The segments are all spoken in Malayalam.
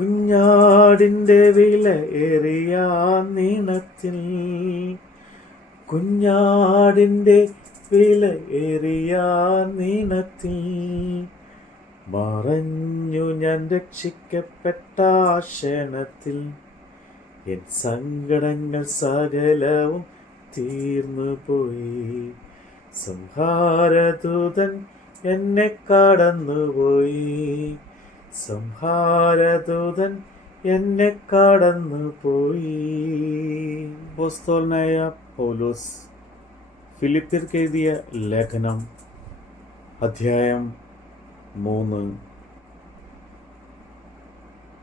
കുഞ്ഞാടിന്റെ വില ഏറിയ നീണത്തിൽ. കുഞ്ഞാടിന്റെ വില ഏറിയ നീണത്തിൽ. മറഞ്ഞു ഞാൻ രക്ഷിക്കപ്പെട്ട ക്ഷണത്തിൽ എൻ സങ്കടങ്ങൾ സകലവും തീർന്നു പോയി. സംഹാരദൂതൻ എന്നെ കടന്നുപോയി. സംഹാരദൂതൻ എന്നെ കടന്നു പോയി. പോസ്തോലനായ പൗലോസ് ഫിലിപ്പിയർക്ക് എഴുതിയ ലേഖനം അധ്യായം മൂന്ന്.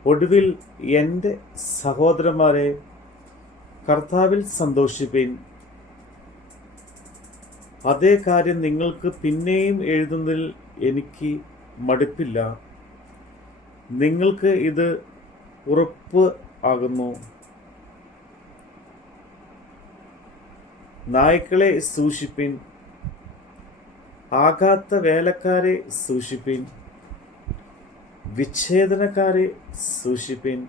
ഒടുവിൽ എന്റെ സഹോദരന്മാരെ കർത്താവിൽ സന്തോഷിപ്പിൻ. അതേ കാര്യം നിങ്ങൾക്ക് പിന്നെയും എഴുതുന്നതിൽ എനിക്ക് മടുപ്പില്ല. നിങ്ങൾക്ക് ഇത് ഉറപ്പ് ആകുന്നു. നായ്ക്കളെ സൂക്ഷിപ്പിൻ. ആകാത്ത വേലക്കാരെ സൂക്ഷിപ്പിൻ. വിച്ഛേദനക്കാരെ സൂക്ഷിപ്പിൻ.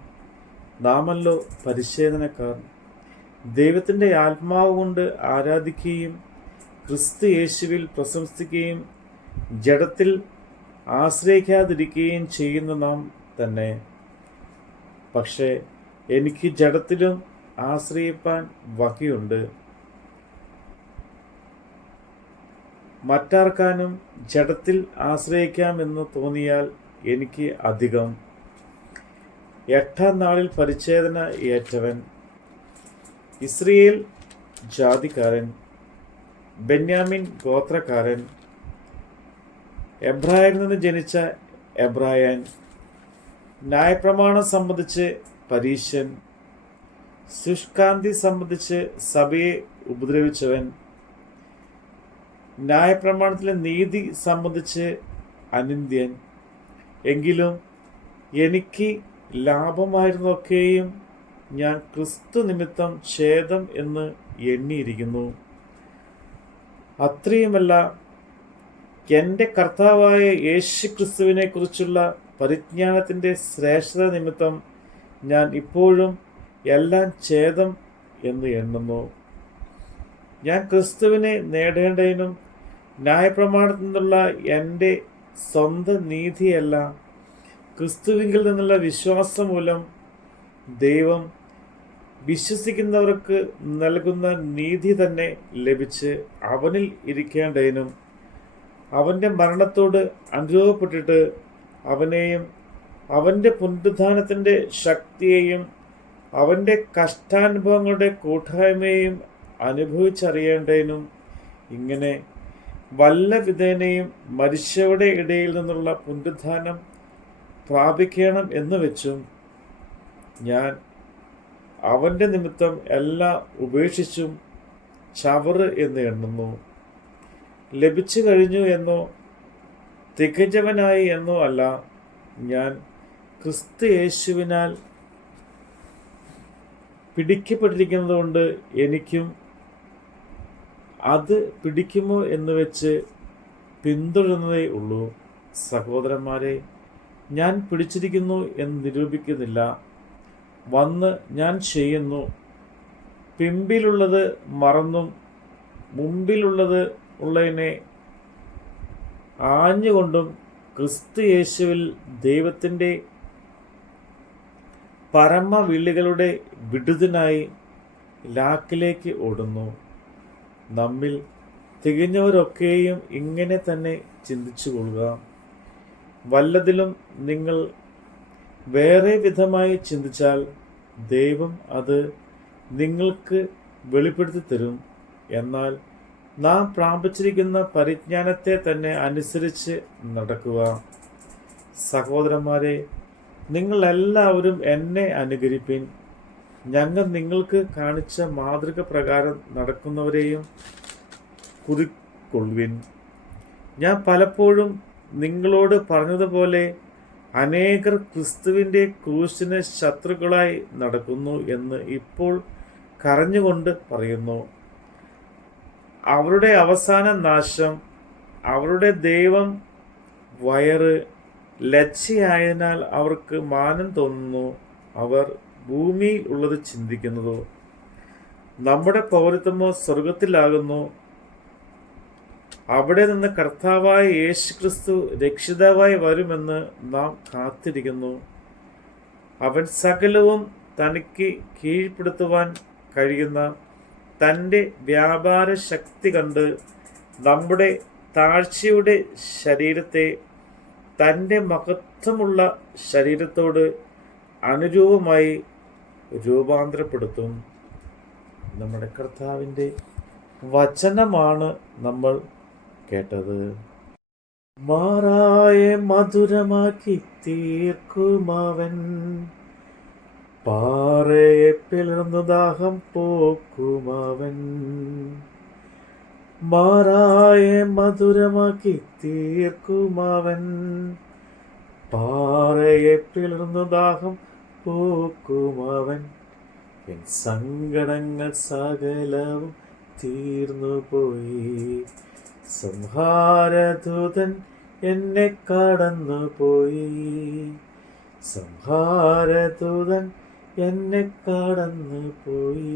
നാമല്ലോ പരിച്ഛേദനക്കാർ. ദൈവത്തിന്റെ ആത്മാവ് കൊണ്ട് ആരാധിക്കുകയും ക്രിസ്തു യേശുവിൽ പ്രശംസിക്കുകയും ജഡത്തിൽ ആശ്രയിക്കാതിരിക്കുകയും ചെയ്യുന്ന നാം തന്നെ. പക്ഷേ എനിക്ക് ജഡത്തിലും ആശ്രയിപ്പാൻ വകയുണ്ട്. മറ്റാർക്കാനും ജഡത്തിൽ ആശ്രയിക്കാമെന്ന് തോന്നിയാൽ എനിക്ക് അധികം. എട്ടാം നാളിൽ പരിച്ഛേദന ഏറ്റവൻ. ഇസ്രയേൽ ജാതിക്കാരൻ. ബെന്യാമിൻ ഗോത്രക്കാരൻ. എബ്രായിൽ നിന്ന് ജനിച്ച എബ്രായൻ ന്യായപ്രമാണം സംബന്ധിച്ച് പരീശൻ ശുഷ്കാന്തി സംബന്ധിച്ച് സഭയെ ഉപദ്രവിച്ചവൻ ന്യായപ്രമാണത്തിലെ നീതി സംബന്ധിച്ച് അനിന്ദ്യൻ എങ്കിലും എനിക്ക് ലാഭമായിരുന്നൊക്കെയും ഞാൻ ക്രിസ്തു നിമിത്തം ഛേദം എന്ന് എണ്ണിയിരിക്കുന്നു. അത്രയുമല്ല എന്റെ കർത്താവായ യേശു ക്രിസ്തുവിനെ കുറിച്ചുള്ള പരിജ്ഞാനത്തിന്റെ ശ്രേഷ്ഠത നിമിത്തം ഞാൻ ഇപ്പോഴും എല്ലാം ഛേദം എന്ന് എണ്ണുന്നു. ഞാൻ ക്രിസ്തുവിനെ നേടേണ്ടതിനും ന്യായപ്രമാണത്തിൽ നിന്നുള്ള എന്റെ സ്വന്തം നീതിയല്ല ക്രിസ്തുവിങ്കിൽ നിന്നുള്ള വിശ്വാസം മൂലം ദൈവം വിശ്വസിക്കുന്നവർക്ക് നൽകുന്ന നീതി തന്നെ ലഭിച്ച് അവനിൽ ഇരിക്കേണ്ടതിനും അവന്റെ മരണത്തോട് അനുരൂപപ്പെട്ടിട്ട് അവനെയും അവന്റെ പുനരുദ്ധാനത്തിന്റെ ശക്തിയെയും അവന്റെ കഷ്ടാനുഭവങ്ങളുടെ കൂട്ടായ്മയെയും അനുഭവിച്ചറിയേണ്ടതിനും ഇങ്ങനെ വല്ല വിധേനയും മരിച്ചവരുടെ ഇടയിൽ നിന്നുള്ള പുനരുദ്ധാനം പ്രാപിക്കണം എന്ന് വെച്ചും ഞാൻ അവന്റെ നിമിത്തം എല്ലാം ഉപേക്ഷിച്ചും ചവറ് എന്ന് എണ്ണുന്നു. ലഭിച്ചു കഴിഞ്ഞു എന്നോ തികഞ്ഞവനായി എന്നോ അല്ല ഞാൻ ക്രിസ്തു യേശുവിനാൽ പിടിക്കപ്പെട്ടിരിക്കുന്നതുകൊണ്ട് എനിക്കും അത് പിടിക്കുമോ എന്ന് വെച്ച് പിന്തുടരുന്നതേ ഉള്ളൂ. സഹോദരന്മാരെ ഞാൻ പിടിച്ചിരിക്കുന്നു എന്ന് നിരൂപിക്കുന്നില്ല. വന്ന് ഞാൻ ചെയ്യുന്നു. പിമ്പിലുള്ളത് മറന്നും മുമ്പിലുള്ളത് ഉള്ളതിനെ ആഞ്ഞുകൊണ്ടും ക്രിസ്തു യേശുവിൽ ദൈവത്തിന്റെ പരമവിളികളുടെ വിടുതനായി ലാക്കിലേക്ക് ഓടുന്നു. നമ്മിൽ തികഞ്ഞവരൊക്കെയും ഇങ്ങനെ തന്നെ ചിന്തിച്ചു കൊള്ളുക. വല്ലതിലും നിങ്ങൾ വേറെ വിധമായി ചിന്തിച്ചാൽ ദൈവം അത് നിങ്ങൾക്ക് വെളിപ്പെടുത്തി തരും. എന്നാൽ നാം പ്രാപിച്ചിരിക്കുന്ന പരിജ്ഞാനത്തെ തന്നെ അനുസരിച്ച് നടക്കുക. സഹോദരന്മാരെ നിങ്ങളെല്ലാവരും എന്നെ അനുകരിപ്പിൻ. ഞങ്ങൾ നിങ്ങൾക്ക് കാണിച്ച മാതൃക പ്രകാരം നടക്കുന്നവരെയും കുറിക്കൊള്ളുവിൻ. ഞാൻ പലപ്പോഴും നിങ്ങളോട് പറഞ്ഞതുപോലെ അനേകർ ക്രിസ്തുവിന്റെ ക്രൂശിന് ശത്രുക്കളായി നടക്കുന്നു എന്ന് ഇപ്പോൾ കരഞ്ഞുകൊണ്ട് പറയുന്നു. അവരുടെ അവസാന നാശം അവരുടെ ദൈവം വയറ് ലജ്ജയായതിനാൽ അവർക്ക് മാനം തോന്നുന്നു അവർ ഭൂമിയിൽ ഉള്ളത് ചിന്തിക്കുന്നതോ നമ്മുടെ പൗരത്വമോ സ്വർഗത്തിലാകുന്നു അവിടെ നിന്ന് കർത്താവായ യേശുക്രിസ്തു രക്ഷിതാവായി വരുമെന്ന് നാം കാത്തിരിക്കുന്നു. അവൻ സകലവും തനിക്ക് കീഴ്പ്പെടുത്തുവാൻ കഴിയുന്ന തന്റെ വ്യാപാര ശക്തി കണ്ട് നമ്മുടെ താഴ്ചയുടെ ശരീരത്തെ തന്റെ മഹത്വമുള്ള ശരീരത്തോട് അനുരൂപമായി രൂപാന്തരപ്പെടുത്തും. നമ്മുടെ കർത്താവിന്റെ വചനമാണ് നമ്മൾ കേട്ടത്. മാറായ മധുരമാക്കി തീർക്കുമവൻ. പാറയെ പിളർന്നു ദാഹം പോക്കുമവൻ. മാറായ മധുരമാക്കി തീർക്കുമവൻ. പാറയെ പിളർന്നു ദാഹം പോക്കുമവൻ. എൻ സങ്കടങ്ങൾ സകലവും തീർന്നു പോയി. സംഹാരദൂതൻ എന്നെ കടന്നു പോയി സംഹാരദൂതൻ എന്നെ കടന്നു പോയി